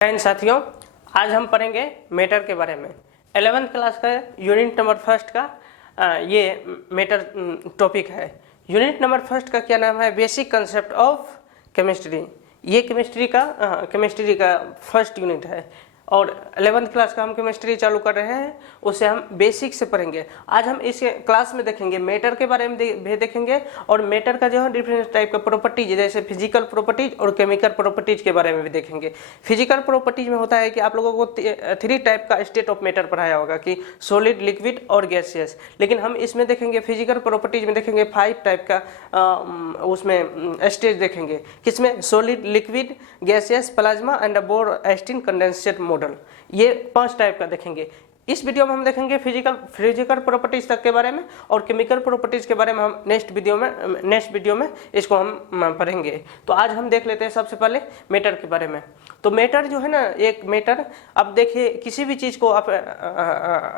साथियों, आज हम पढ़ेंगे मैटर के बारे में। 11th क्लास का यूनिट नंबर फर्स्ट का ये मैटर टॉपिक है। यूनिट नंबर फर्स्ट का क्या नाम है? Basic concept of chemistry. ये केमिस्ट्री का फर्स्ट यूनिट है और 11th क्लास का हम केमिस्ट्री चालू कर रहे हैं, उसे हम बेसिक से पढ़ेंगे। आज हम इस क्लास में देखेंगे मैटर के बारे में भी देखेंगे और मैटर का जो है डिफरेंट टाइप का प्रॉपर्टीज, जैसे फिजिकल प्रॉपर्टीज और केमिकल प्रॉपर्टीज के बारे में भी देखेंगे। फिजिकल प्रॉपर्टीज में होता है कि आप लोगों को 3 टाइप का स्टेट ऑफ मैटर पढ़ाया होगा कि सॉलिड, लिक्विड और गैसियस, लेकिन हम इसमें देखेंगे फिजिकल प्रॉपर्टीज में देखेंगे 5 टाइप का उसमें स्टेज देखेंगे। किसमें? Solid, liquid, gaseous, plasma and Bose Einstein condensate model. ये 5 टाइप का देखेंगे। इस वीडियो में हम देखेंगे फिजिकल प्रॉपर्टीज तक के बारे में और केमिकल प्रॉपर्टीज के बारे में हम नेक्स्ट वीडियो में इसको हम पढ़ेंगे। तो आज हम देख लेते हैं सबसे पहले मैटर के बारे में। तो मैटर जो है ना, एक मैटर, अब देखिए किसी भी चीज को आप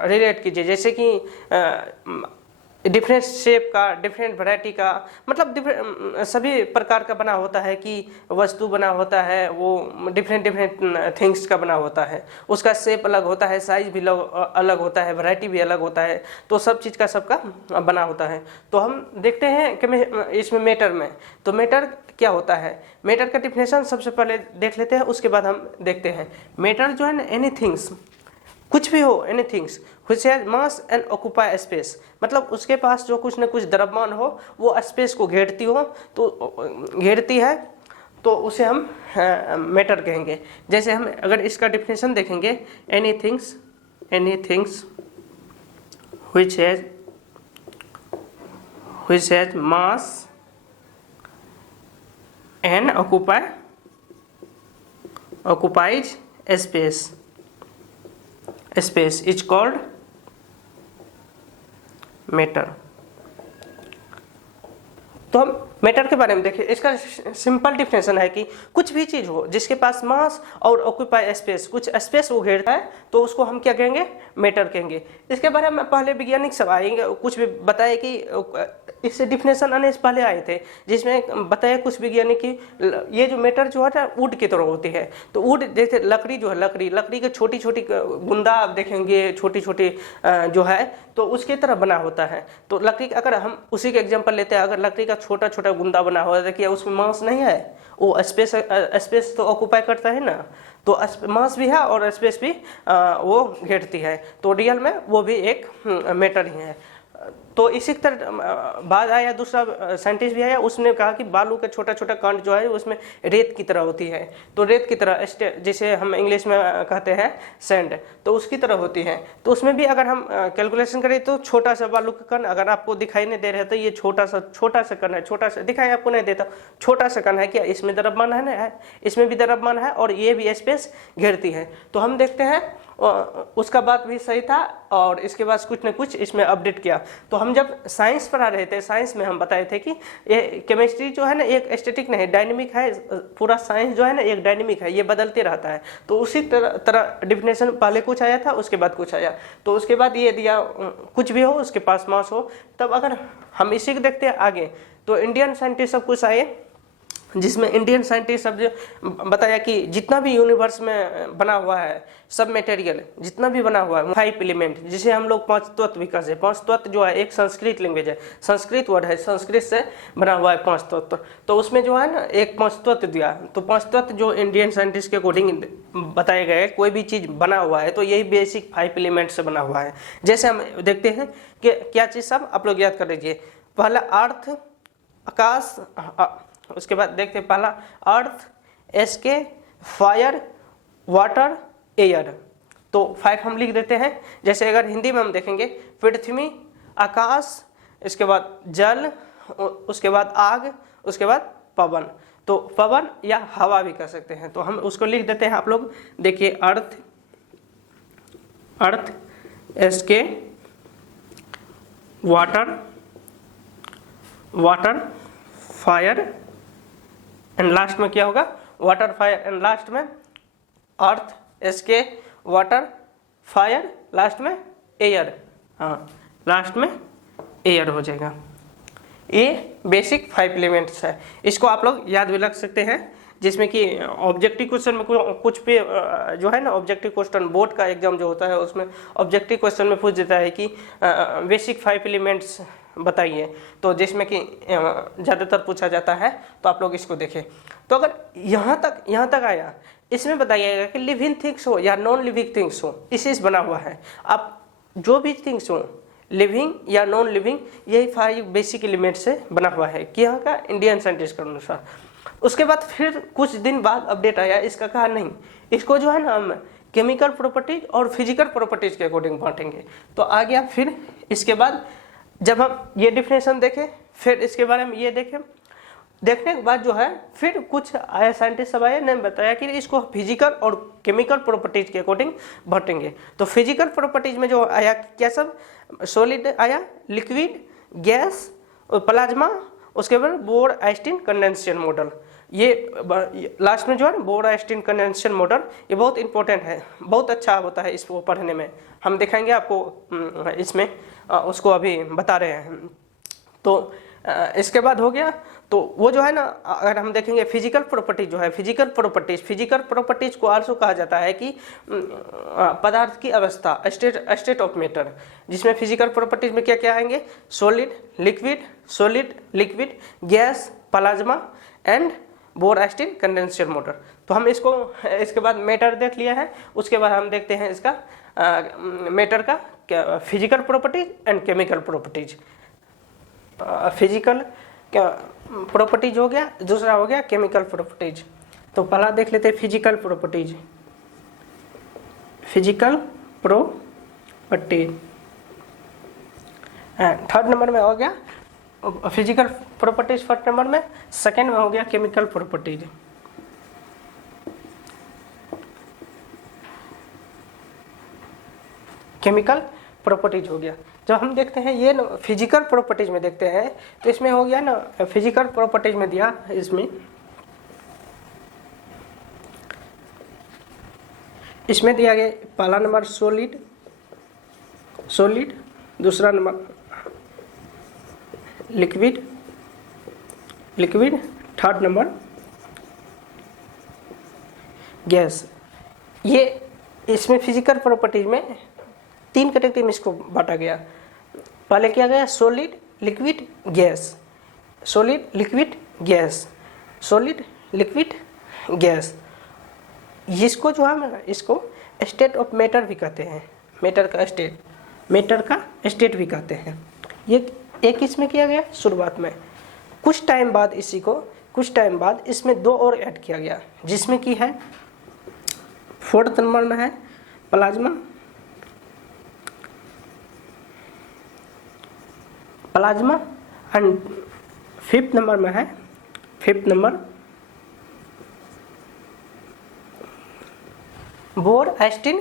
रिलेट कीजिए, जैसे कि डिफरेंट शेप का, डिफरेंट वैरायटी का, मतलब सभी प्रकार का बना होता है कि वस्तु बना होता है, वो डिफरेंट थिंग्स का बना होता है। उसका शेप अलग होता है, साइज भी अलग होता है, वैरायटी भी अलग होता है, तो सब चीज़ का सबका बना होता है। तो हम देखते हैं कि इसमें मैटर में, तो मैटर क्या होता है। मैटर का डिफिनेशन सबसे पहले देख लेते हैं, उसके बाद हम देखते हैं। मैटर जो है ना, एनीथिंग्स, कुछ भी हो, anythings which has mass and occupy space, मतलब उसके पास जो कुछ न कुछ द्रव्यमान हो, वो स्पेस को घेरती है, तो उसे हम मैटर कहेंगे। जैसे हम अगर इसका डिफिनेशन देखेंगे, anythings which has mass and occupies space is called matter. तो हम मैटर के बारे में देखिए, इसका सिंपल डिफिनेशन है कि कुछ भी चीज हो जिसके पास मास और ऑक्यूपाई स्पेस, कुछ स्पेस वो घेरता है, तो उसको हम क्या कहेंगे? मैटर कहेंगे। इसके बारे में पहले वैज्ञानिक सब आएंगे, कुछ भी बताए कि इससे डिफिनेशन आने से पहले आए थे, जिसमें बताया कुछ वैज्ञानिक कि ये जो मैटर जो है वुड की तरह होती है। तो वुड जैसे लकड़ी जो है, लकड़ी के छोटी छोटी गुंदा आप देखेंगे, छोटी छोटी जो है, तो उसकी तरह बना होता है। तो लकड़ी, अगर हम उसी के एग्जांपल लेते हैं, अगर लकड़ी का छोटा छोटा गुंदा बना हुआ है, देखिए उसमें मांस नहीं है, वो स्पेस तो ऑक्यूपाई करता है ना, तो मास भी है और स्पेस भी वो घेरती है, तो रियल में वो भी एक मैटर ही है। तो इसी तरह बाद आया दूसरा साइंटिस्ट भी आया, उसने कहा कि बालू का छोटा छोटा कण जो है उसमें रेत की तरह होती है, तो रेत की तरह जैसे हम इंग्लिश में कहते हैं सैंड, तो उसकी तरह होती है। तो उसमें भी अगर हम कैलकुलेशन करें तो छोटा सा बालू का कण अगर आपको दिखाई नहीं दे रहा है, तो ये छोटा सा कण है, छोटा सा दिखाई आपको नहीं देता, छोटा सा कण है, क्या इसमें द्रव्यमान है ना, इसमें भी द्रव्यमान है और ये भी स्पेस घेरती है। तो हम देखते हैं उसका बात भी सही था और इसके बाद कुछ न कुछ इसमें अपडेट किया। तो हम जब साइंस पढ़ा रहे थे, साइंस में हम बताए थे कि ये केमिस्ट्री जो है ना एक स्टैटिक नहीं, डायनेमिक है। पूरा साइंस जो है ना एक डायनेमिक है, ये बदलते रहता है। तो उसी तरह डिफिनेशन पहले कुछ आया था, उसके बाद कुछ आया, तो उसके बाद ये दिया कुछ भी हो उसके पास मास हो। तब अगर हम इसी को देखते हैं आगे, तो इंडियन साइंटिस्ट सब कुछ आए, जिसमें इंडियन साइंटिस्ट सब जो बताया कि जितना भी यूनिवर्स में बना हुआ है, सब मटेरियल जितना भी बना हुआ है, 5 एलिमेंट, जिसे हम लोग 5 तत्व भी कहते हैं। 5 तत्व जो है एक संस्कृत लैंग्वेज है, संस्कृत वर्ड है, संस्कृत से बना हुआ है 5 तत्व। तो उसमें जो है ना एक 5 तत्व दिया, तो 5 तत्व जो इंडियन साइंटिस्ट के अकॉर्डिंग बताए गए, कोई भी चीज बना हुआ है तो यही बेसिक 5 एलिमेंट से बना हुआ है। जैसे हम देखते हैं कि क्या चीज, सब आप लोग याद कर लीजिए। पहला अर्थ, आकाश, उसके बाद देखते हैं पहला अर्थ, एसके, फायर, वाटर, एयर, तो 5 हम लिख देते हैं। जैसे अगर हिंदी में हम देखेंगे, पृथ्वी, आकाश, इसके बाद जल, उसके बाद आग, उसके बाद पवन, तो पवन या हवा भी कह सकते हैं। तो हम उसको लिख देते हैं, आप लोग देखिए, earth, sky, water, fire and last में क्या होगा? वाटर, फायर एंड लास्ट में earth, sky, water, fire, last में एयर, हाँ लास्ट में एयर हो जाएगा। ये बेसिक 5 एलिमेंट्स है, इसको आप लोग याद भी रख सकते हैं। जिसमें कि ऑब्जेक्टिव क्वेश्चन में कुछ पे जो है ना ऑब्जेक्टिव क्वेश्चन बोर्ड का एग्जाम जो होता है उसमें ऑब्जेक्टिव क्वेश्चन में पूछ देता है कि बेसिक 5 एलिमेंट्स बताइए, तो जिसमें कि ज़्यादातर पूछा जाता है, तो आप लोग इसको देखें। तो अगर यहाँ तक आया, इसमें बताइएगा कि लिविंग थिंग्स हो या नॉन लिविंग थिंग्स हो, इसी से बना हुआ है। आप जो भी थिंग्स हो, लिविंग या नॉन लिविंग, यही 5 बेसिक एलिमेंट से बना हुआ है कि यहाँ का इंडियन साइंटिस्ट के अनुसार। उसके बाद फिर कुछ दिन बाद अपडेट आया, इसका कहा नहीं, इसको जो है ना हम केमिकल प्रॉपर्टीज और फिजिकल प्रॉपर्टीज के अकॉर्डिंग बांटेंगे। तो आ गया। फिर इसके बाद जब हम ये डिफिनेशन देखें, फिर इसके बारे में ये देखें, देखने के बाद जो है फिर कुछ आया साइंटिस्ट सब आए ने बताया कि इसको फिजिकल और केमिकल प्रॉपर्टीज के अकॉर्डिंग बांटेंगे। तो फिजिकल प्रॉपर्टीज में जो आया क्या सब, सॉलिड आया, लिक्विड, गैस, प्लाज्मा, उसके बाद बोर आइंस्टीन कंडेंसेशन मॉडल। ये लास्ट में जो है ना बोर आइंस्टीन कंडेंसेशन मॉडल, ये बहुत इंपॉर्टेंट है, बहुत अच्छा होता है इसको पढ़ने में। हम दिखाएंगे आपको इसमें, उसको अभी बता रहे हैं। तो इसके बाद हो गया। तो वो जो है ना, अगर हम देखेंगे फिजिकल प्रॉपर्टीज जो है, फिजिकल प्रॉपर्टीज को आल्सो कहा जाता है कि पदार्थ की अवस्था, स्टेट ऑफ मैटर, जिसमें फिजिकल प्रॉपर्टीज में क्या क्या आएंगे, solid liquid, gas, plasma and bore Einstein condensation model. तो हम इसको इसके बाद मैटर देख लिया है। उसके बाद हम देखते हैं इसका मैटर का physical properties and chemical properties. Physical properties हो गया, दूसरा हो गया केमिकल प्रॉपर्टीज। तो पहला देख लेते हैं फिजिकल प्रॉपर्टीज। थर्ड नंबर में हो गया फिजिकल प्रॉपर्टीज, फर्स्ट नंबर में। सेकेंड में हो गया केमिकल प्रॉपर्टीज। केमिकल प्रॉपर्टीज हो गया। जब हम देखते हैं ये ना फिजिकल प्रॉपर्टीज में देखते हैं, तो इसमें हो गया ना फिजिकल प्रॉपर्टीज में दिया, इसमें दिया गया पहला नंबर सॉलिड, दूसरा number liquid, third number gas. ये इसमें फिजिकल प्रॉपर्टीज में 3 कैटेगरी में इसको बांटा गया। पहले क्या गया, सॉलिड लिक्विड गैस, इसको जो है इसको स्टेट ऑफ मैटर भी कहते हैं, मैटर का स्टेट भी कहते हैं। ये एक इसमें किया गया शुरुआत में, कुछ टाइम बाद इसमें 2 और ऐड किया गया, जिसमें की है फोर्थ नंबर में है प्लाज्मा एंड फिफ्थ नंबर में है बोर आइंस्टीन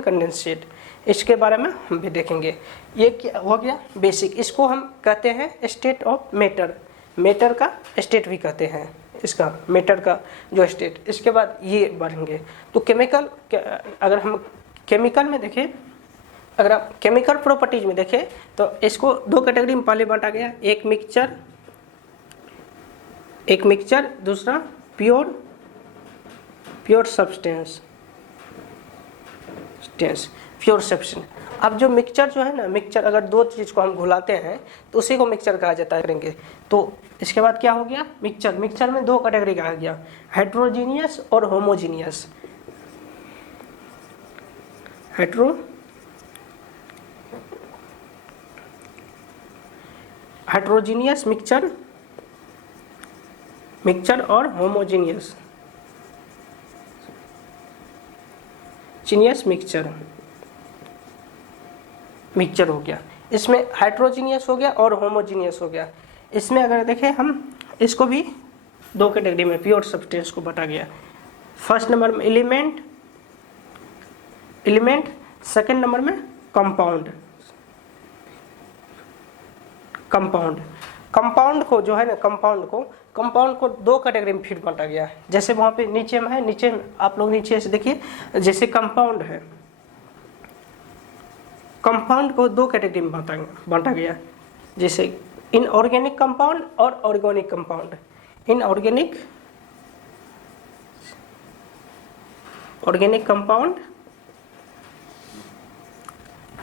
कंडेंसेट। इसके बारे में हम भी देखेंगे। ये क्या हो गया बेसिक, इसको हम कहते हैं स्टेट ऑफ मैटर का स्टेट भी कहते हैं, इसका मैटर का जो स्टेट। इसके बाद ये बढ़ेंगे। तो केमिकल, अगर हम केमिकल में देखें, अगर आप केमिकल प्रॉपर्टीज में देखें तो इसको 2 कैटेगरी में पहले बांटा गया, एक मिक्सचर, दूसरा प्योर सब्सटेंस। अब जो मिक्सचर जो है ना, मिक्सचर अगर 2 चीज़ को हम घुलाते हैं तो उसी को मिक्सचर कहा जाता है करेंगे। तो इसके बाद क्या हो गया, मिक्सचर में 2 कैटेगरी कहा गया, हेट्रोजीनियस और होमोजीनियस। हेट्रोजीनियस मिक्सचर और होमोजीनियस मिक्सचर हो गया। इसमें हेट्रोजीनियस हो गया और होमोजीनियस हो गया। इसमें अगर देखें हम, इसको भी 2 कैटेगरी में प्योर सब्सटेंस को बांटा गया। फर्स्ट नंबर में एलिमेंट, सेकंड नंबर में कंपाउंड को जो है ना, कंपाउंड को 2 कैटेगरी में फिर बांटा गया है। जैसे वहाँ पे नीचे में आप लोग नीचे से देखिए, जैसे कंपाउंड है, कंपाउंड को 2 कैटेगरी में बांटा गया, जैसे इनऑर्गेनिक कंपाउंड और organic compound. Inorganic organic compound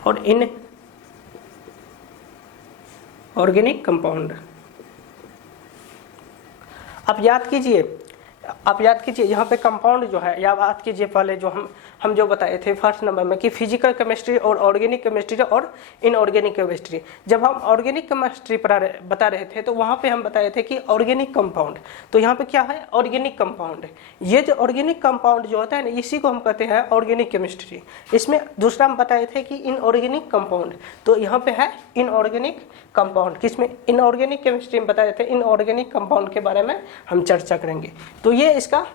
और इन ऑर्गेनिक कंपाउंड। आप याद कीजिए यहाँ पे कंपाउंड जो है, या याद कीजिए पहले जो हम जो बताए थे फर्स्ट नंबर में कि फिजिकल केमिस्ट्री और ऑर्गेनिक केमिस्ट्री और इनऑर्गेनिक केमिस्ट्री। जब हम ऑर्गेनिक केमिस्ट्री बता रहे थे तो वहाँ पे हम बताए थे कि ऑर्गेनिक कंपाउंड, तो यहाँ पे क्या है ऑर्गेनिक कंपाउंड। ये जो ऑर्गेनिक कंपाउंड जो होता है ना, इसी को हम कहते हैं ऑर्गेनिक केमिस्ट्री। इसमें दूसरा हम बताए थे कि इनऑर्गेनिक कंपाउंड, तो यहाँ पे है इनऑर्गेनिक कंपाउंड। किसमें इनऑर्गेनिक केमिस्ट्री में बताए थे, इनऑर्गेनिक कंपाउंड के बारे में हम चर्चा करेंगे। तो ये इसका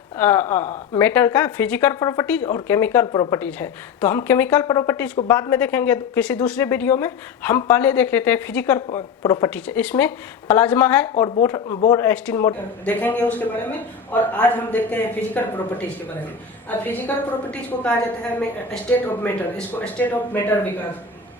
मैटर का फिजिकल प्रॉपर्टीज और केमिकल प्रॉपर्टीज है। तो हम केमिकल प्रॉपर्टीज को बाद में देखेंगे किसी दूसरे वीडियो में। हम पहले देख लेते हैं फिजिकल प्रॉपर्टीज। इसमें प्लाज्मा है और बोर-एस्टीन मॉडल देखेंगे उसके बारे में, और आज हम देखते हैं फिजिकल प्रॉपर्टीज के बारे में। अब फिजिकल प्रॉपर्टीज को कहा जाता है स्टेट ऑफ मैटर, इसको स्टेट ऑफ मैटर भी कहा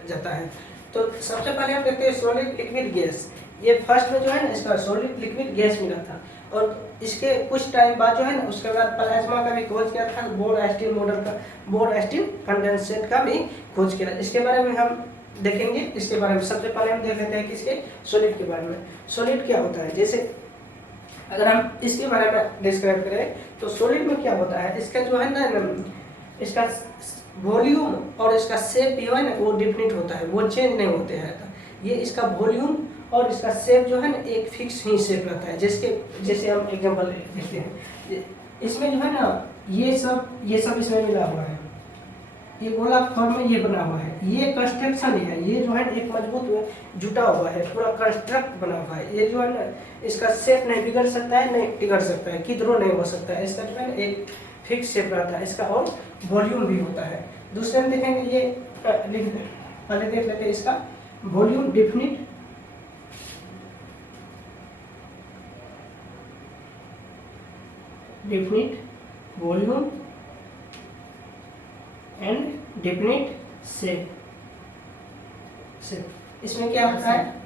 जाता है। तो सबसे पहले हम देखते हैं सॉलिड लिक्विड गैस। ये फर्स्ट में जो है ना इसका सॉलिड लिक्विड गैस मिला था, और इसके कुछ टाइम बाद जो है ना उसके बाद प्लाज्मा का भी खोज किया था, बोर-एस्टीन मॉडल का, बोर-एस्टीन कंडेंसेट का भी खोज किया। इसके बारे में हम देखेंगे। इसके बारे में सबसे पहले हम देख लेते हैं किसके, सॉलिड के बारे में। सॉलिड क्या होता है, जैसे अगर हम इसके बारे में डिस्क्राइब करें तो सॉलिड में क्या होता है, इसका जो है ना इसका वॉल्यूम और इसका शेप जो है ना वो डिफरेंट होता है, वो चेंज नहीं होते हैं। ये इसका वॉल्यूम और इसका शेप जो है ना एक फिक्स ही शेप रहता है। जैसे हम एग्जांपल देखते हैं, इसमें जो है ना ये सब इसमें मिला हुआ है, ये गोलाकार फॉर्म में ये बना हुआ है। ये कंस्ट्रक्शन है, ये जो है एक मजबूत जुटा हुआ है, पूरा कंस्ट्रक्ट बना हुआ है। ये जो है ना इसका शेप नहीं बिगड़ सकता है, नहीं टिगड़ सकता है, किधरों नहीं हो सकता है। इसका जो है ना एक फिक्स शेप रहता है इसका, और वॉल्यूम भी होता है। दूसरे में देखेंगे, ये पहले देख लेते हैं इसका volume, definite volume and definite shape. इसमें क्या होता है,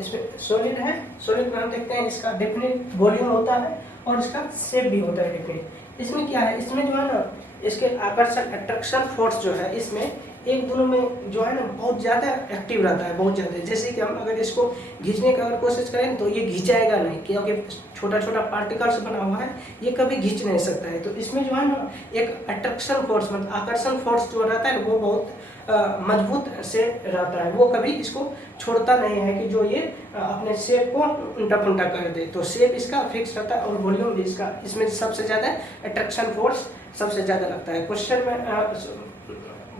इसमें सॉलिड है, सॉलिड में हम देखते हैं इसका डेफिनेट वॉल्यूम होता है और इसका शेप भी होता है डेफिनेट। इसमें क्या है, इसमें जो है ना इसके आकर्षण अट्रैक्शन फोर्स जो है इसमें एक दोनों में जो है ना बहुत ज़्यादा एक्टिव रहता है, बहुत ज़्यादा। जैसे कि हम अगर इसको खींचने की अगर कोशिश करें तो ये खींचाएगा नहीं, क्योंकि छोटा छोटा पार्टिकल्स बना हुआ है, ये कभी खींच नहीं सकता है। तो इसमें जो है ना एक अट्रैक्शन फोर्स मतलब आकर्षण फोर्स जो रहता है वो बहुत मजबूत से रहता है, वो कभी इसको छोड़ता नहीं है कि जो ये अपने शेप को उल्टा पुल्टा कर दे। तो शेप इसका फिक्स रहता है और वॉल्यूम भी इसका, इसमें सबसे ज़्यादा अट्रैक्शन फोर्स सबसे ज़्यादा लगता है। क्वेश्चन में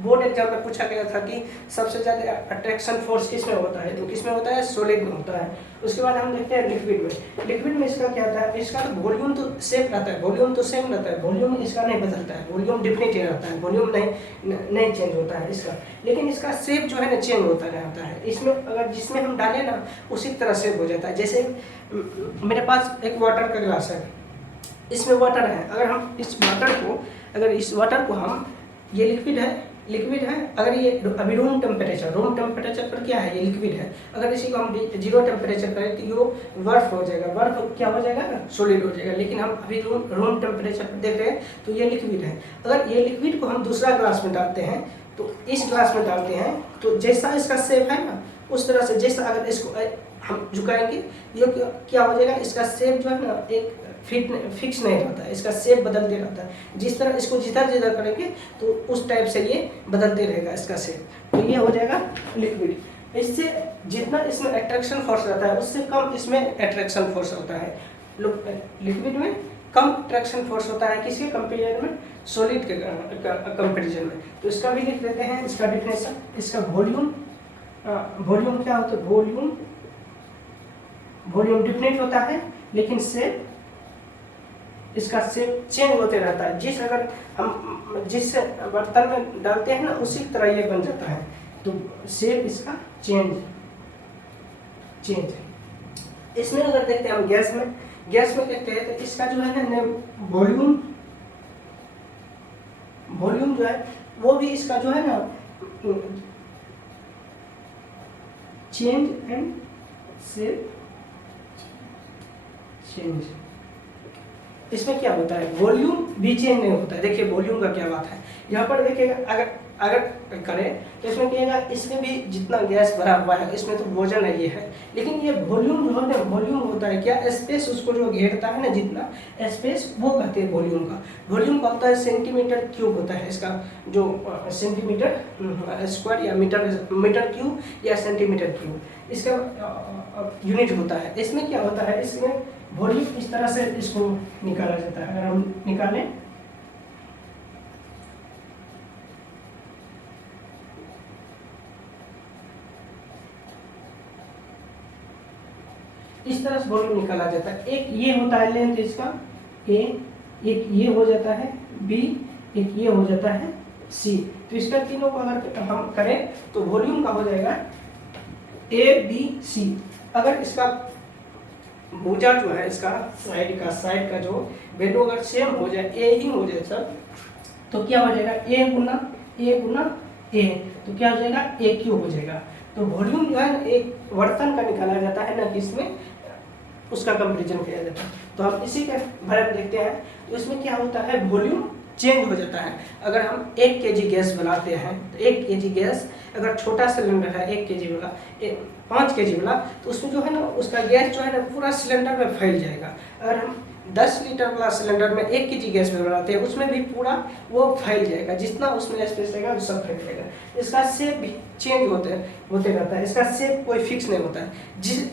बोर्ड एग्जाम में पूछा गया था कि सबसे ज़्यादा अट्रैक्शन फोर्स किस में होता है, तो किस में होता है, सॉलिड में होता है। उसके बाद हम देखते हैं लिक्विड में। लिक्विड में इसका क्या होता है, इसका वॉल्यूम तो सेम रहता है, वॉल्यूम तो सेम रहता है, वॉल्यूम इसका नहीं बदलता है, वॉल्यूम डिफिनिट ही रहता है, वॉल्यूम नहीं चेंज होता है इसका, लेकिन इसका शेप जो है ना चेंज होता रहता है। इसमें अगर जिसमें हम डालें ना उसी तरह शेप हो जाता है। जैसे मेरे पास एक वाटर का ग्लास है, इसमें वाटर है, अगर हम इस वाटर को हम, ये लिक्विड है, अगर ये अभी रूम टेम्परेचर पर क्या है, ये लिक्विड है, अगर इसी को हम 0 टेम्परेचर करें तो ये बर्फ हो जाएगा, बर्फ क्या हो जाएगा, सॉलिड हो जाएगा। लेकिन हम अभी रूम टेम्परेचर पर देख रहे हैं तो ये लिक्विड है। अगर ये लिक्विड को हम दूसरा ग्लास में डालते हैं तो इस ग्लास में डालते हैं तो जैसा इसका शेप है ना उस तरह से, जैसा अगर इसको हम झुकाएंगे ये क्या हो जाएगा, इसका शेप जो है ना एक फिक्स नहीं रहता है, इसका शेप बदलते रहता है। जिस तरह इसको जिधर करेंगे तो उस टाइप से ये बदलते रहेगा इसका शेप, तो ये हो जाएगा लिक्विड। इससे जितना इसमें अट्रैक्शन फोर्स रहता है उससे कम इसमें अट्रैक्शन फोर्स होता है। लिक्विड में कम अट्रैक्शन फोर्स होता है, किसके कंपेरिजन में, सॉलिड के कंपेरिजन में। तो इसका भी लिख लेते हैं, इसका डिफिनेशन। इसका वॉल्यूम क्या होता है, वॉल्यूम डिफिनेट होता है लेकिन शेप, इसका शेप चेंज होते रहता है। अगर हम जिस बर्तन में डालते हैं ना उसी तरह ये बन जाता है, तो शेप इसका चेंज। इसमें अगर देखते हैं हम गैस में देखते हैं तो इसका जो है ना वॉल्यूम जो है वो भी इसका जो है ना चेंज एंड शेप चेंज, इसमें क्या होता है वॉल्यूम भी चेंज नहीं होता है। देखिए वॉल्यूम का क्या बात है, यहाँ पर देखिएगा अगर अगर करें तो इसमें क्या है, इसमें भी जितना गैस भरा हुआ है इसमें तो वजन है ये है, लेकिन ये वॉल्यूम जो है ना वॉल्यूम होता है क्या, स्पेस उसको जो घेरता है ना जितना स्पेस वो कहते हैं वॉल्यूम का। वॉल्यूम का होता है सेंटीमीटर क्यूब होता है इसका जो सेंटीमीटर स्क्वायर या मीटर क्यूब या सेंटीमीटर क्यूब इसका यूनिट होता है। इसमें क्या होता है, इसमें वॉल्यूम इस तरह से इसको निकाला जाता है। अगर हम निकालें इस तरह से वॉल्यूम निकाला जाता है। एक ये होता है लेंथ इसका ए, एक ये हो जाता है बी, एक ये हो जाता है सी। तो इसका तीनों को अगर हम करें तो वॉल्यूम का हो जाएगा ए बी सी। अगर इसका भुजा जो है इसका साइड का जो वैल्यू अगर सेम हो जाए, ए ही हो जाए सर, तो क्या हो जाएगा ए गुना ए, तो क्या हो जाएगा ए क्यूब हो जाएगा। तो वॉल्यूम जो है एक बर्तन का निकाला जाता है ना कि इसमें उसका कंपेरिजन किया जाता है। तो हम इसी के बारे में देखते हैं। तो इसमें क्या होता है वॉल्यूम चेंज हो जाता है। अगर हम 1 kg गैस बनाते हैं तो 1 kg गैस अगर छोटा सिलेंडर है 1 kg वाला 5 kg वाला, तो उसमें जो है ना उसका गैस जो है ना पूरा सिलेंडर में फैल जाएगा। अगर हम 10 लीटर वाला सिलेंडर में 1 kg गैस में बनाते हैं उसमें भी पूरा वो फैल जाएगा, जितना उसमें स्पेस रहेगा वो सब फैल जाएगा। इसका शेप भी चेंज होते रहता है, इसका शेप कोई फिक्स नहीं होता है।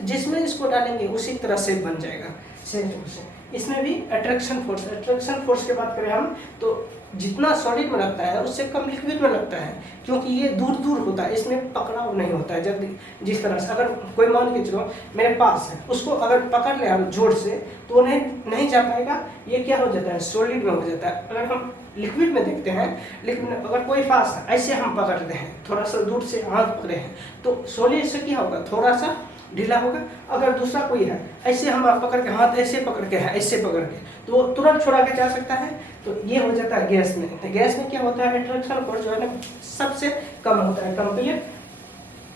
जिसमें इसको डालेंगे उसी तरह शेप बन जाएगा सेम टू सेम। इसमें भी अट्रैक्शन फोर्स की बात करें हम तो जितना सॉलिड में लगता है उससे कम लिक्विड में लगता है, क्योंकि ये दूर होता है, इसमें पकड़ाव नहीं होता है। जब जिस तरह से अगर कोई मान के चलो मेरे पास है, उसको अगर पकड़ ले हम जोर से तो वो नहीं जा पाएगा, ये क्या हो जाता है सॉलिड में हो जाता है। अगर हम लिक्विड में देखते हैं, लेकिन अगर कोई पास है ऐसे हम पकड़ते हैं, थोड़ा सा दूर से हाथ पकड़े हैं तो सॉलिड से क्या होगा थोड़ा सा ढीला होगा। अगर दूसरा कोई है ऐसे हम पकड़ के हाथ ऐसे पकड़ के है ऐसे पकड़ के तो वो तुरंत छोड़ा के जा सकता है। तो ये हो जाता है गैस में। तो गैस में क्या होता है अट्रैक्शन फोर्स जो है ना सबसे कम होता है compare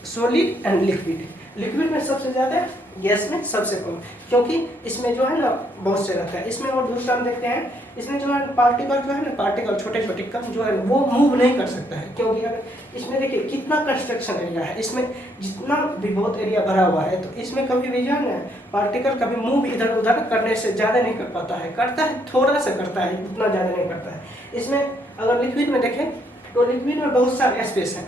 solid and liquid. Liquid में सबसे ज़्यादा, गैस में सबसे कम, क्योंकि इसमें जो है ना बहुत से रहता है। इसमें और दूसरा हम देखते हैं इसमें जो है पार्टिकल छोटे कण जो है वो मूव नहीं कर सकता है, क्योंकि अगर इसमें देखिए कितना कंस्ट्रक्शन एरिया है, इसमें जितना भी बहुत एरिया भरा हुआ है तो इसमें कभी भी जो है ना पार्टिकल कभी मूव इधर उधर करने से ज़्यादा नहीं कर पाता है, करता है थोड़ा सा करता है, उतना ज़्यादा नहीं करता है। इसमें अगर लिक्विड में देखें तो लिक्विड में बहुत सारे स्पेस हैं,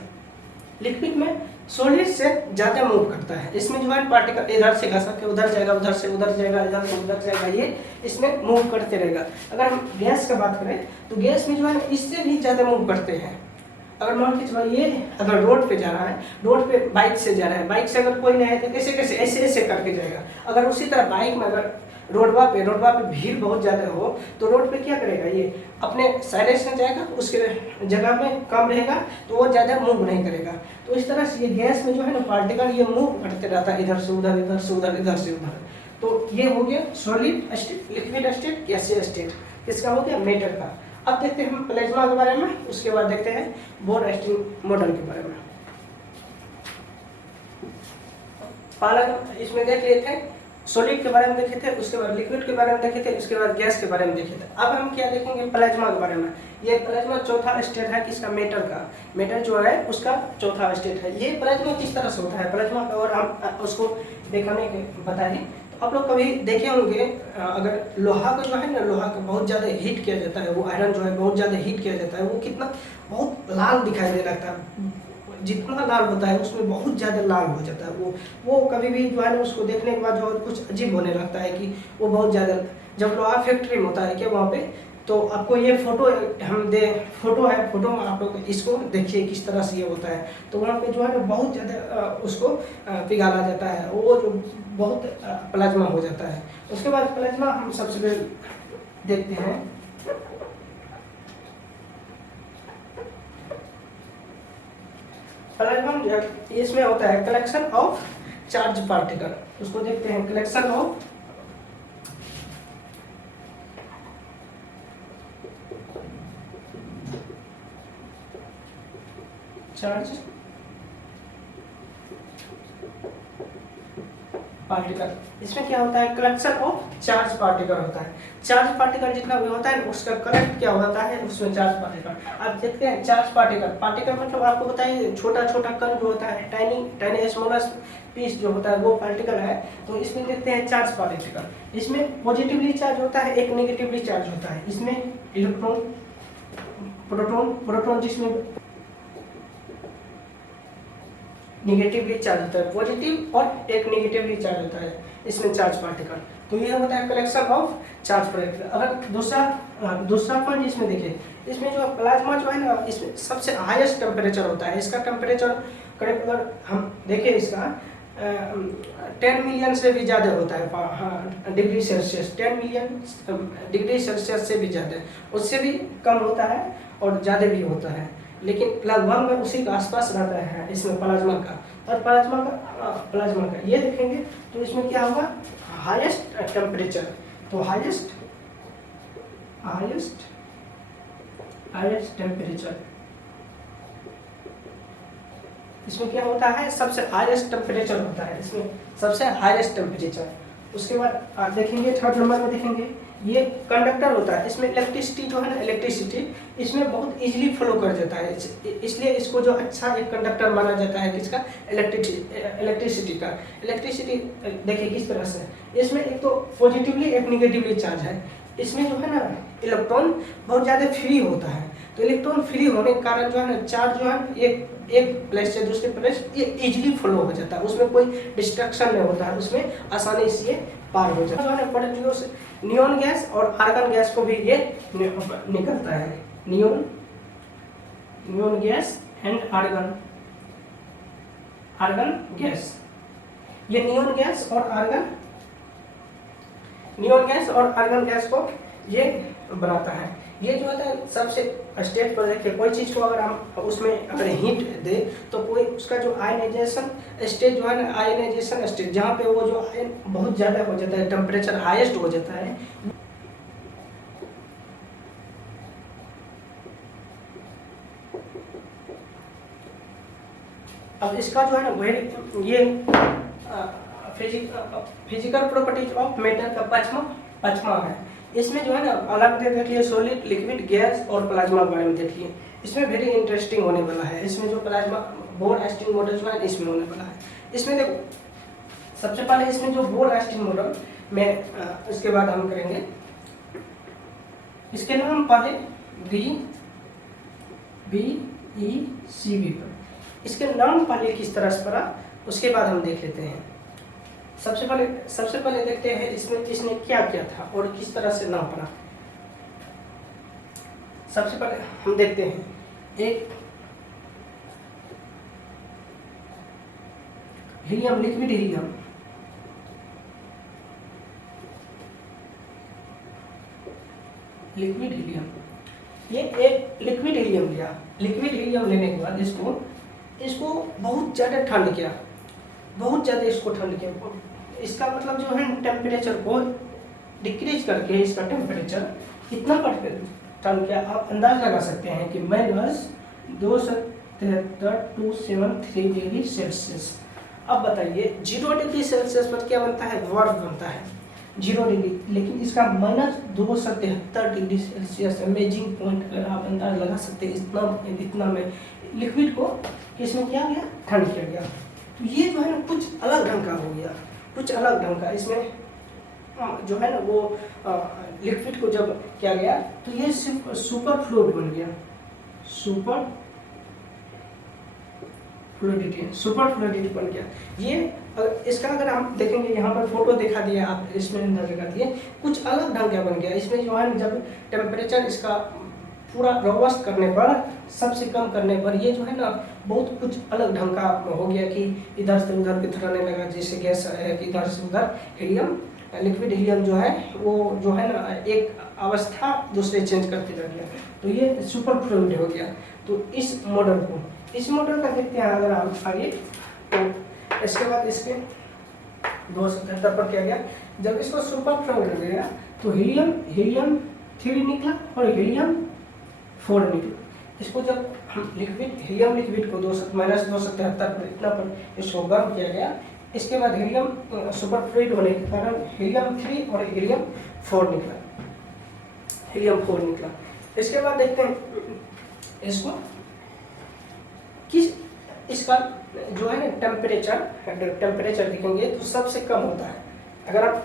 लिक्विड में सॉलिड से ज़्यादा मूव करता है। इसमें जो है पार्टिकल इधर से घसक के उधर जाएगा, उधर से उधर जाएगा, इधर से उधर जाएगा, ये इसमें मूव करते रहेगा। अगर हम गैस की बात करें तो गैस में जो है इससे भी ज़्यादा मूव करते हैं। अगर मान के चलो ये अगर रोड पे जा रहा है, रोड पे बाइक से जा रहा है, बाइक से अगर कोई नहीं है तो कैसे ऐसे करके जाएगा। अगर उसी तरह बाइक में अगर रोडवा पे भीड़ बहुत ज़्यादा हो तो रोड पे क्या करेगा, ये अपने साइड से जाएगा, उसके जगह में कम रहेगा तो वो ज़्यादा मूव नहीं करेगा। तो इस तरह से ये गैस में जो है ना पार्टिकल ये मूव करते रहता है इधर से उधर, इधर से उधर, इधर से उधर। तो ये हो गया सॉलिड स्टेट, लिक्विड स्टेट, गैसीय स्टेट। इसका हो गया मेटर का। अब देखते हैं हम प्लाज्मा के बारे में, उसके बाद देखते हैं बोर स्टीम मॉडल के बारे में। पहला इसमें देख लेते हैं सॉलिड के बारे में देखे थे, उसके बाद लिक्विड के बारे में देखे थे, उसके बाद गैस के बारे में देखे थे। अब हम क्या देखेंगे प्लाज्मा के बारे में। ये प्लाज्मा चौथा स्टेट है किसका, मेटर का। मेटर जो है उसका चौथा स्टेट है। ये प्लाज्मा किस तरह से होता है प्लाज्मा का, और हम उसको दिखाने के बताएं। तो आप लोग कभी देखे होंगे अगर लोहा का जो है ना, लोहा का बहुत ज़्यादा हीट किया जाता है, वो आयरन जो है बहुत ज़्यादा हीट किया जाता है, वो कितना बहुत लाल दिखाई दे लगता है। जितना लाल होता है उसमें बहुत ज़्यादा लाल हो जाता है वो कभी भी जो है ना उसको देखने के बाद जो कुछ अजीब होने लगता है कि वो बहुत ज़्यादा। जब लोहा फैक्ट्री में होता है क्या वहाँ पे, तो आपको ये फोटो फोटो है, फोटो में आप लोग इसको देखिए किस तरह से ये होता है। तो वहाँ पे जो है ना बहुत ज़्यादा उसको पिघाला जाता है, वो जो बहुत प्लाज्मा हो जाता है। उसके बाद प्लाज्मा हम सबसे पहले देखते हैं प्लाज्मा इसमें होता है कलेक्शन ऑफ चार्ज पार्टिकल। उसको देखते हैं कलेक्शन ऑफ चार्ज पार्टिकल। इसमें क्या होता है, कलेक्शन ऑफ चार्ज पार्टिकल होता है। चार्ज पार्टिकल जितना भी होता है उसका कलेक्ट क्या होता है, उसमें चार्ज पार्टिकल। आप देखते हैं चार्ज पार्टिकल, पार्टिकल मतलब आपको बताइए छोटा छोटा कण जो होता है, टाइनी स्मॉलेस्ट पीस जो होता है वो पार्टिकल है। तो इसमें देखते हैं चार्ज पार्टिकल। इसमें पॉजिटिवली चार्ज होता है, एक नेगेटिवली चार्ज होता है। इसमें इलेक्ट्रॉन, प्रोटॉन जिसमें निगेटिवली चार्ज होता है, पॉजिटिव और एक निगेटिवली चार्ज होता है इसमें चार्ज पार्टिकल। तो ये होता है कलेक्शन ऑफ चार्ज पार्टिकल। अगर दूसरा पॉइंट इसमें देखिए, इसमें जो प्लाज्मा जो है ना, इसमें सबसे हाईएस्ट टेम्परेचर होता है। इसका टेम्परेचर करीब अगर हम देखें इसका 10 मिलियन से भी ज़्यादा होता है degree Celsius, 10 million degree Celsius से भी ज़्यादा, उससे भी कम होता है और ज़्यादा भी होता है, लेकिन लगभग में उसी के आसपास रहता है इसमें प्लाज्मा का। और प्लाज्मा का ये देखेंगे तो इसमें क्या होगा, हाईएस्ट टेम्परेचर। तो हाईएस्ट टेम्परेचर, इसमें क्या होता है, सबसे हाईएस्ट टेम्परेचर होता है इसमें, सबसे हाईएस्ट टेम्परेचर। उसके बाद आप देखेंगे थर्ड नंबर में देखेंगे ये कंडक्टर होता है। इसमें इलेक्ट्रिसिटी जो है ना, इलेक्ट्रिसिटी इसमें बहुत इजीली फ्लो कर जाता है, इसलिए इसको जो अच्छा एक कंडक्टर माना जाता है किसका, इलेक्ट्रिसिटी का। इलेक्ट्रिसिटी देखिए किस तरह से, इसमें एक तो पॉजिटिवली एक निगेटिवली चार्ज है। इसमें जो है ना इलेक्ट्रॉन बहुत ज़्यादा फ्री होता है, तो इलेक्ट्रॉन फ्री होने के कारण जो है ना चार्ज जो है एक प्लेस से दूसरे प्लेस ये इजीली फ्लो हो जाता है, उसमें कोई डिस्ट्रक्शन नहीं होता है, उसमें आसानी से ये पार हो जाता है। पॉलिटियो से नियॉन गैस और आर्गन गैस को भी ये निकलता है, neon gas and argon gas. ये नियॉन गैस और आर्गन गैस को ये बनाता है। ये जो होता है सबसे स्टेट पर देखिए, कोई चीज़ को अगर हम उसमें अगर हीट दे तो कोई उसका जो आयनाइजेशन स्टेज जो है ना, आयनाइजेशन स्टेज जहाँ पे वो जो आयन बहुत ज़्यादा हो जाता है, टेम्परेचर हाईएस्ट हो जाता है, अब इसका जो है ना ये फिजिकल प्रॉपर्टीज ऑफ मैटर का पचमा है। इसमें जो है ना अलग देख लिए सॉलिड, लिक्विड, गैस और प्लाज्मा के बारे में देख लिए। इसमें वेरी इंटरेस्टिंग होने वाला है, इसमें जो प्लाज्मा बोर एस्टिंग मॉडल जो है इसमें होने वाला है। इसमें देखो सबसे पहले इसमें जो बोर एस्टिंग मॉडल में इसके बाद हम करेंगे, इसके नाम पहले BECV पर, इसके नाम पहले किस तरह से पड़ा उसके बाद हम देख लेते हैं। सबसे पहले देखते हैं इसमें इसने क्या किया था और किस तरह से नाम पड़ा। सबसे पहले हम देखते हैं एक हीलियम, लिक्विड हीलियम, ये एक लिक्विड हीलियम लिया। लिक्विड हीलियम लेने के बाद इसको बहुत ज़्यादा ठंड किया, बहुत ज़्यादा इसको ठंड किया। इसका मतलब जो है टेम्परेचर को डिक्रीज करके इसका टेम्परेचर कितना ठंड किया, आप अंदाज लगा सकते हैं कि -273 डिग्री सेल्सियस। अब बताइए 0 डिग्री सेल्सियस पर क्या बनता है, बर्फ बनता है 0 डिग्री, लेकिन इसका -273 डिग्री सेल्सियस। अमेजिंग पॉइंट, अगर आप अंदाज लगा सकते हैं इतना में लिक्विड को इसमें क्या गया, ठंड किया गया। तो ये जो है ना कुछ अलग ढंग का हो गया, कुछ अलग ढंग का। इसमें जो है ना वो लिक्विड को जब किया गया तो ये सुपर फ्लूइड बन गया, सुपर फ्लूइडिटी बन गया। ये इसका अगर हम देखेंगे, यहाँ पर फोटो दिखा दिया आप, इसमें अंदर दिखा दिए, कुछ अलग ढंग का बन गया। इसमें जो है जब टेम्परेचर इसका पूरा रोबस्ट करने पर, सबसे कम करने पर ये जो है ना बहुत कुछ अलग ढंग का हो गया कि इधर से उधर बिखरने लगा, जैसे गैस है कि इधर से उधर हीलियम, लिक्विड हीलियम जो है वो जो है ना एक अवस्था दूसरे चेंज करते रह गया, तो ये सुपर फ्लूइड हो गया। तो इस मॉडल का देखते हैं अगर हम आगे, तो इसके बाद इसके 277 पर किया गया। जब इसको सुपर फ्लूइड हो गया तो हीलियम 3 निकला और हीलियम 4 निकला। इसको जब हम हीलियम लिक्विड को -273 पर इतना पर इसको गर्म किया गया। इसके बाद हीलियम सुपर फ्लूइड होने के कारण हीलियम 3 और हीलियम 4 निकला, इसके बाद देखते हैं इसको किस इसका जो है ना टेम्परेचर देखेंगे तो सबसे कम होता है। अगर आप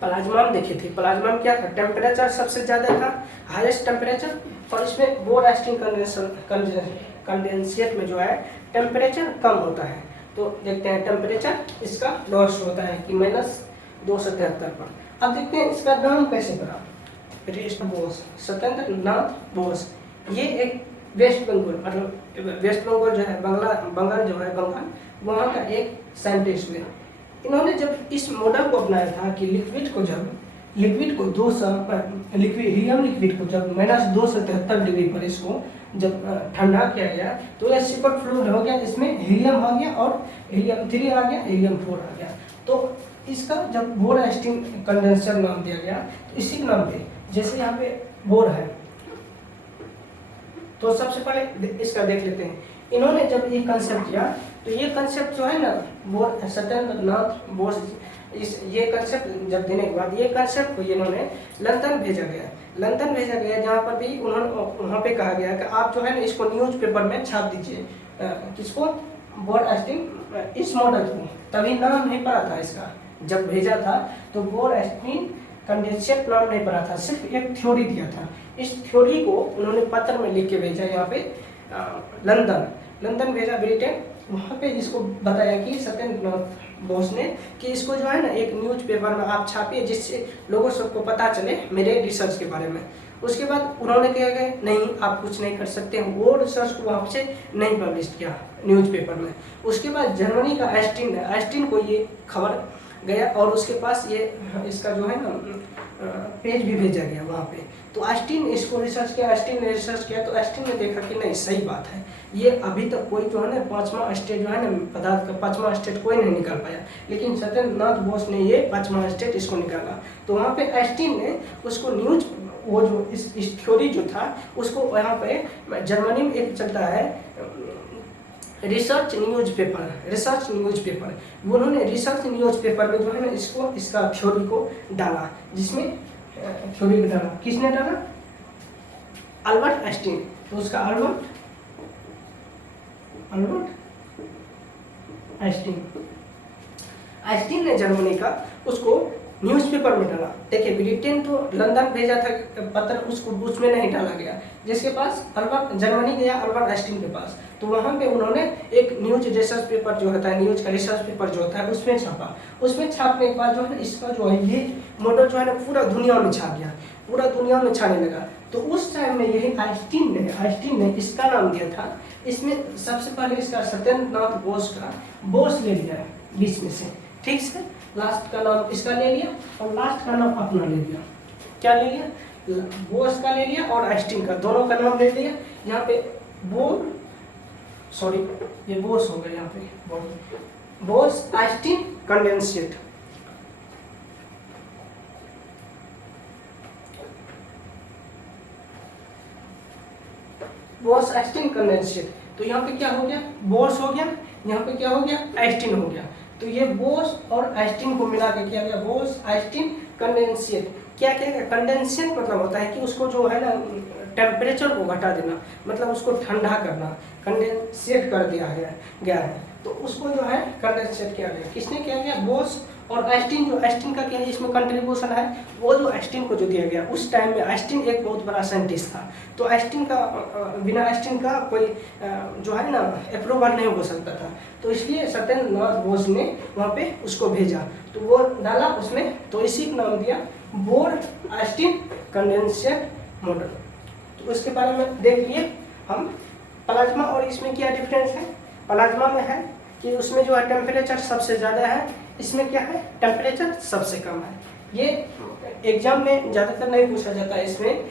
प्लाज्मा में देखे थे, प्लाज्मा में क्या था, टेम्परेचर सबसे ज़्यादा था, हाईएस्ट टेम्परेचर, और इसमें बोर एस्टिन कंडेंसेट में जो है टेम्परेचर कम होता है। तो देखते हैं टेम्परेचर इसका लॉस होता है कि -273 पर। अब देखते हैं इसका नाम कैसे पड़ा, बोस, सत्येंद्र नाथ बोस। ये एक वेस्ट बंगाल, मतलब वेस्ट बंगाल जो है बंगाल जो है बंगाल, वहाँ का एक साइंटिस्ट हुए। इन्होंने जब इस मॉडल को अपनाया था कि हीलियम लिक्विड को जब -273 डिग्री पर इसको जब ठंडा किया गया तो यह सुपर फ्लूइड हो गया, इसमें हीलियम आ गया और हीलियम 3 आ गया, हीलियम 4 आ गया। तो इसका जब बोर एस्टिन कंडेंसर नाम दिया गया तो इसी नाम पे, जैसे यहाँ पे बोर है तो सबसे पहले इसका देख लेते हैं। इन्होंने जब ये कंसेप्ट किया तो ये कंसेप्ट जो है ना बोर सत्येंद्र नाथ बोस, ये कंसेप्ट जब देने के बाद ये कंसेप्ट को इन्होंने लंदन भेजा गया, जहाँ पर भी वहाँ पे कहा गया कि आप जो है ना इसको न्यूज़पेपर में छाप दीजिए। किसको, बोर एस्टिन, इस मॉडल को। तभी नाम नहीं पड़ा था इसका, जब भेजा था तो बोर एस्टिन कंडेंसेट नाम नहीं पड़ा था, सिर्फ एक थ्योरी दिया था। इस थ्योरी को उन्होंने पत्र में लिख के भेजा यहाँ पे लंदन भेजा, ब्रिटेन। वहाँ पे इसको बताया कि सत्येंद्र नाथ बोस ने कि इसको जो है ना एक न्यूज़पेपर में आप छापिए, जिससे लोगों सबको पता चले मेरे रिसर्च के बारे में। उसके बाद उन्होंने क्या गए, नहीं आप कुछ नहीं कर सकते, वो रिसर्च को वहाँ से नहीं पब्लिश किया न्यूज़पेपर में। उसके बाद जर्मनी का एस्टिन को ये खबर गया और उसके पास ये इसका जो है ना पेज भी भेजा गया वहाँ पे। तो एस्टिन इसको रिसर्च किया तो एस्टिन ने देखा कि नहीं सही बात है, ये अभी तक कोई जो है ना 5वां स्टेज जो है ना पदार्थ का 5वां स्टेज कोई नहीं निकाल पाया, लेकिन सत्येंद्र नाथ बोस ने ये 5वां स्टेज इसको निकाला। तो वहाँ पे एस्टिन ने उसको वो जो इस थ्योरी जो था उसको यहाँ पे जर्मनी में एक चलता है रिसर्च न्यूज़पेपर, उन्होंने रिसर्च न्यूज़पेपर में जो है ना इसका थ्योरी को डाला, जिसमें थ्योरी को डाला, किसने डाला, अल्बर्ट आइंस्टीन। तो उसका अल्बर्ट आइंस्टीन ने जर्मनी का उसको न्यूज़पेपर में डाला। देखिए ब्रिटेन तो लंदन भेजा था पत्र, उसको उसमें नहीं डाला गया, जिसके पास जर्मनी गया अल्बर्ट आइंस्टीन के पास, तो वहाँ पे उन्होंने एक न्यूज रिसर्च पेपर जो होता है, न्यूज का रिसर्च पेपर जो होता है उसमें छापा। उसमें छापने के बाद जो है ना इसका जो है ये मॉडल जो है ना पूरा दुनिया में छा गया, पूरा दुनिया में छाने लगा। तो उस टाइम में यही आइंस्टीन ने इसका नाम दिया था। इसमें सबसे पहले इसका सत्येंद्र नाथ बोस का बोस ले लिया बीच में से, ठीक से, लास्ट का नाम इसका ले लिया और लास्ट का नाम अपना ले लिया। क्या ले लिया, बोस का ले लिया और आइंस्टीन का, दोनों का नाम ले लिया। यहाँ पे ये बोस हो गया, यहाँ पे Bose Einstein condensate. Bose Einstein condensate. तो यहाँ पे क्या हो गया, बोस हो गया, यहाँ पे क्या हो गया, आइंस्टीन हो गया। तो ये बोस और आइंस्टीन को मिला के किया गया बोस आइंस्टीन कंडेंसेट। क्या क्या कंडेंसेट मतलब होता है कि उसको जो है ना टेम्परेचर को घटा देना, मतलब उसको ठंडा करना, कंडेंसेट कर दिया गया है। तो उसको जो है कंडेंसेट किया गया, किसने किया गया, बोस और आइंस्टीन का क्या है इसमें कंट्रीब्यूशन है, वो जो आइंस्टीन को जो दिया गया। उस टाइम में आइंस्टीन एक बहुत बड़ा साइंटिस्ट था, तो आइंस्टीन का बिना आइंस्टीन का कोई जो है ना अप्रूवल नहीं हो सकता था। तो इसलिए सत्येंद्र नाथ बोस ने वहाँ पे उसको भेजा, तो वो डाला उसमें, तो इसी का नाम दिया बोर आइंस्टीन कंडेंसेट मॉडल। तो उसके बारे में देख लिए हम। प्लाज्मा और इसमें क्या डिफरेंस है, प्लाज्मा में है कि उसमें जो है टेम्परेचर सबसे ज़्यादा है, इसमें क्या है टेम्परेचर सबसे कम है। ये एग्जाम में ज़्यादातर नहीं पूछा जाता है इसमें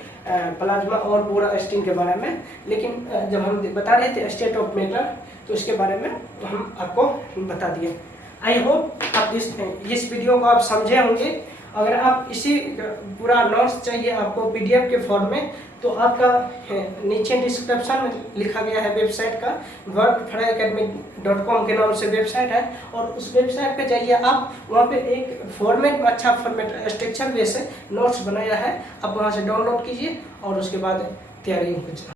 प्लाज्मा और बोर आइंस्टीन के बारे में, लेकिन जब हम बता रहे थे स्टेट ऑफ मैटर तो इसके बारे में हम आपको बता दिए। आई होप आप इस वीडियो को आप समझे होंगे अगर आप इसी पूरा नोट्स चाहिए आपको पीडीएफ के फॉर्म में, तो आपका नीचे डिस्क्रिप्शन में लिखा गया है वेबसाइट का, workflyacademy.com के नाम से वेबसाइट है, और उस वेबसाइट पे जाइए आप, वहाँ पे एक फॉर्मेट, अच्छा फॉर्मेट स्ट्रक्चर वे से नोट्स बनाया है, आप वहाँ से डाउनलोड कीजिए और उसके बाद तैयारी हो जाए।